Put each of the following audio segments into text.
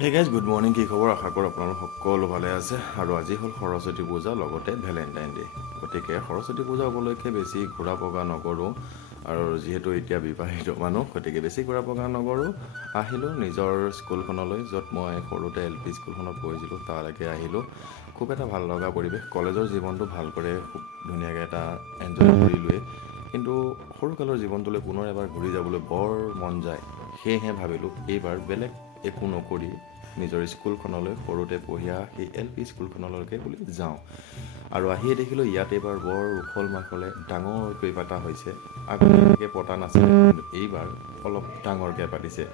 Hey guys, good morning. কি খবৰ? আশা কৰোঁ আপোনালোক সকলো ভালে আছে আৰু আজি হ'ল সৰস্বতী পূজা লগতে ভেলেণ্টাইন ডে। গতিকে সৰস্বতী পূজা উপলক্ষে বেছি ঘূৰা পকা নকৰোঁ আৰু যিহেতু এতিয়া বিবাহিত মানুহ গতিকে বেছি ঘূৰা পকা নকৰোঁ। আহিলোঁ নিজৰ স্কুলখনলৈ, য'ত মই সৰুতে LP স্কুলখনত পঢ়িছিলোঁ তালৈকে আহিলোঁ। খুব এটা ভাল লগা পৰিৱেশ। কলেজৰ জীৱনটো ভালকৈ খুব ধুনীয়াকৈ এটা এনজয় কৰিলোৱেই, কিন্তু সৰুকালৰ জীৱনটোলৈ পুনৰ এবাৰ ঘূৰি যাবলৈ বৰ মন যায়। সেয়েহে ভাবিলোঁ এইবাৰ বেলেগ একো নকৰি নিজৰ স্কুলখনলৈ, সৰুতে পঢ়িয়া সেই LP স্কুলখনলৈকে বুলি যাওঁ। আৰু আহিয়ে দেখিলোঁ ইয়াত এইবাৰ বৰ উখল মাখলে ডাঙৰকৈ পতা হৈছে। আগতে এনেকৈ পতা নাছিলে, কিন্তু এইবাৰ অলপ ডাঙৰকৈ পাতিছে।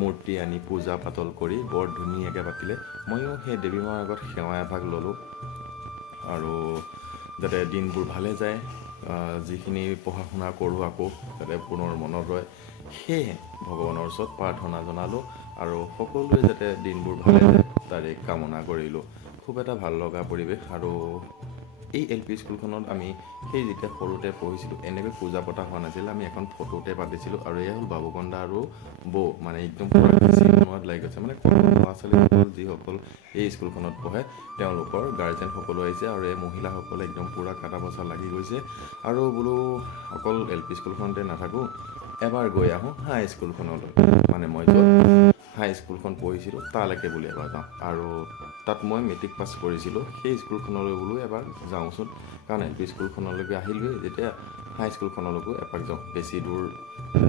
মূৰ্তি আনি পূজা পাতল কৰি বৰ ধুনীয়াকৈ পাতিলে। ময়ো সেই দেৱী মাৰ আগত সেৱা এভাগ ল'লোঁ আৰু যাতে দিনবোৰ ভালে যায়, যিখিনি পঢ়া শুনা কৰোঁ আকৌ যাতে পুনৰ মনত ৰয়, সেয়েহে ভগৱানৰ ওচৰত প্ৰাৰ্থনা জনালোঁ আৰু সকলোৱে যাতে দিনবোৰ ভালে যায় তাৰে কামনা কৰিলোঁ। খুব এটা ভাল লগা পৰিৱেশ। আৰু এই LP স্কুলখনত আমি সেই যেতিয়া সৰুতে পঢ়িছিলোঁ এনেকৈ পূজা পতা হোৱা নাছিল, আমি এখন ফটোতে পাতিছিলোঁ। আৰু এয়া হ'ল বাবুকন্দা আৰু বৌ, মানে একদম পূৰা খিচিৰি বনোৱাত লাগি গৈছে। মানে সৰু ল'ৰা ছোৱালীসকল যিসকল এই স্কুলখনত পঢ়ে তেওঁলোকৰ গাৰ্জেন সকলো আহিছে আৰু এই মহিলাসকলে একদম পূৰা কাটা বচা লাগি গৈছে। আৰু বোলো অকল LP স্কুলখনতে নাথাকোঁ, এবাৰ গৈ আহোঁ হাই স্কুলখনলৈ, মানে মই য'ত হাই স্কুলখন পঢ়িছিলোঁ তালৈকে বুলি এবাৰ যাওঁ। আৰু তাত মই মেট্ৰিক পাছ কৰিছিলোঁ, সেই স্কুলখনলৈ বোলো এবাৰ যাওঁচোন, কাৰণ LP স্কুলখনলৈকে আহিলোঁৱেই যেতিয়া হাই স্কুলখনলৈকো এপাক যাওঁ, বেছি দূৰ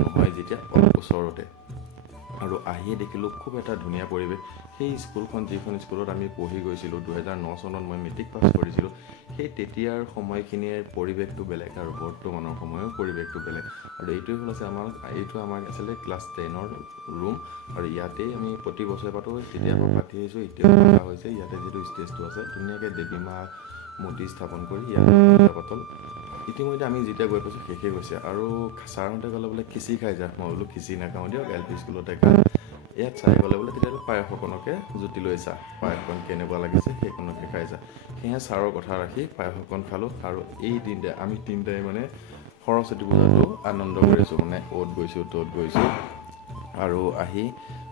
নহয় যেতিয়া, অলপ ওচৰতে। আৰু আহিয়ে দেখিলোঁ খুব এটা ধুনীয়া পৰিৱেশ। সেই স্কুলখন যিখন স্কুলত আমি পঢ়ি গৈছিলোঁ, 2009 চনত মই মেট্ৰিক পাছ কৰিছিলোঁ, সেই তেতিয়াৰ সময়খিনিৰ পৰিৱেশটো বেলেগ আৰু বৰ্তমানৰ সময়ৰ পৰিৱেশটো বেলেগ। আৰু এইটোৱে হ'ল এইটো আমাৰ আছিলে ক্লাছ 10ৰ ৰুম। আৰু ইয়াতেই আমি প্ৰতি বছৰে পাতোঁ, তেতিয়াৰ পৰা পাতি আহিছোঁ, এতিয়াও পতা হৈছে। ইয়াতে যিটো ষ্টেজটো আছে ধুনীয়াকৈ দেৱী মা মূৰ্তি স্থাপন কৰি ইয়াত পূজা পাতল ইতিমধ্যে আমি যেতিয়া গৈ পাইছোঁ শেষেই গৈছে। আৰু ছাৰহঁতে ক'লে বোলে খিচিৰি খাই যা, মই বোলো খিচিৰি নাখাওঁ দিয়ক, LP স্কুলতে খাওঁ। ইয়াত চাই গ'লে বোলে তেতিয়াহ'লে পায়স অকণকে জুতি লৈ চা, পায়সকণ কেনেকুৱা লাগিছে সেইকণকে খাই যা। সেয়েহে ছাৰৰ কথা ৰাখি পায়স অকণ খালোঁ। আৰু এই আমি তিনিটাই মানে সৰস্বতী পূজাটো আনন্দ কৰিছোঁ, মানে অ'ত গৈছোঁ ত'ত গৈছোঁ। আৰু আহি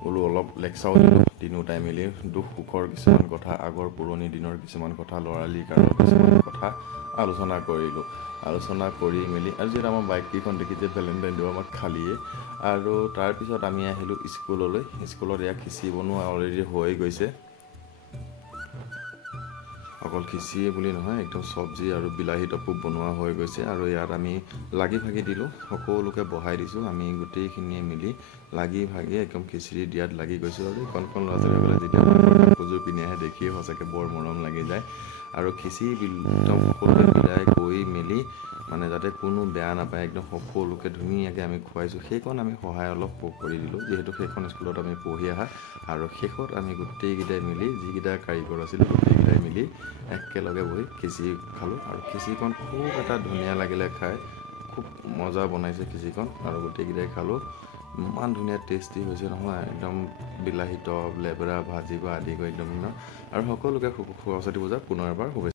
বোলো অলপ লেকচাৰো দিলোঁ, তিনিওটাই মিলি দুখ সুখৰ কিছুমান কথা, আগৰ পুৰণি দিনৰ কিছুমান কথা, ল'ৰালি কালৰ কিছুমান কথা আলোচনা কৰিলোঁ। আলোচনা কৰি মেলি আৰু যিহেতু আমাৰ বাইককেইখন দেখিছে, ভেলেণ্টাইন ডে আমাক খালিয়ে। আৰু তাৰপিছত আমি আহিলোঁ স্কুললৈ। স্কুলত এয়া খিচিৰি বনোৱা অলৰেডি হৈ গৈছে। অকল খিচিৰিয়ে বুলি নহয়, একদম চব্জি আৰু বিলাহী টপো বনোৱা হৈ গৈছে। আৰু ইয়াত আমি লাগি ভাগি দিলোঁ, সকলোকে বহাই দিছোঁ। আমি গোটেইখিনিয়ে মিলি লাগি ভাগি একদম খিচিৰি দিয়াত লাগি গৈছোঁ। আৰু কণ কণ ল'ৰা ছোৱালীসকলে যেতিয়া কাপোৰযোৰ পিন্ধি আহে দেখিয়ে সঁচাকৈ বৰ মৰম লাগি যায়। আৰু খিচিৰি একদম সকলোকে বিদায় কৰি মেলি, মানে যাতে কোনো বেয়া নাপায়, একদম সকলোকে ধুনীয়াকৈ আমি খুৱাইছোঁ। সেইকণ আমি সহায় অলপ কৰি দিলোঁ, যিহেতু সেইখন স্কুলত আমি পঢ়ি অহা। আৰু শেষত আমি গোটেইকেইটাই মিলি, যিকেইটা কাৰিকৰ আছিলোঁ গোটেইকেইটাই মিলি একেলগে বহি খিচিৰি খালোঁ। আৰু খিচিৰিকণ খুব এটা ধুনীয়া লাগিলে খাই, খুব মজা বনাইছে খিচিৰিকণ। আৰু গোটেইকেইটাই খালোঁ, ইমান ধুনীয়া টেষ্টি হৈছে নহয়, একদম বিলাহী টপ, লেবেৰা ভাজিৰ পৰা আদি কৰি একদম। আৰু সকলোকে সৰস্বতী পূজা পুনৰ এবাৰ শুভেচ্ছা।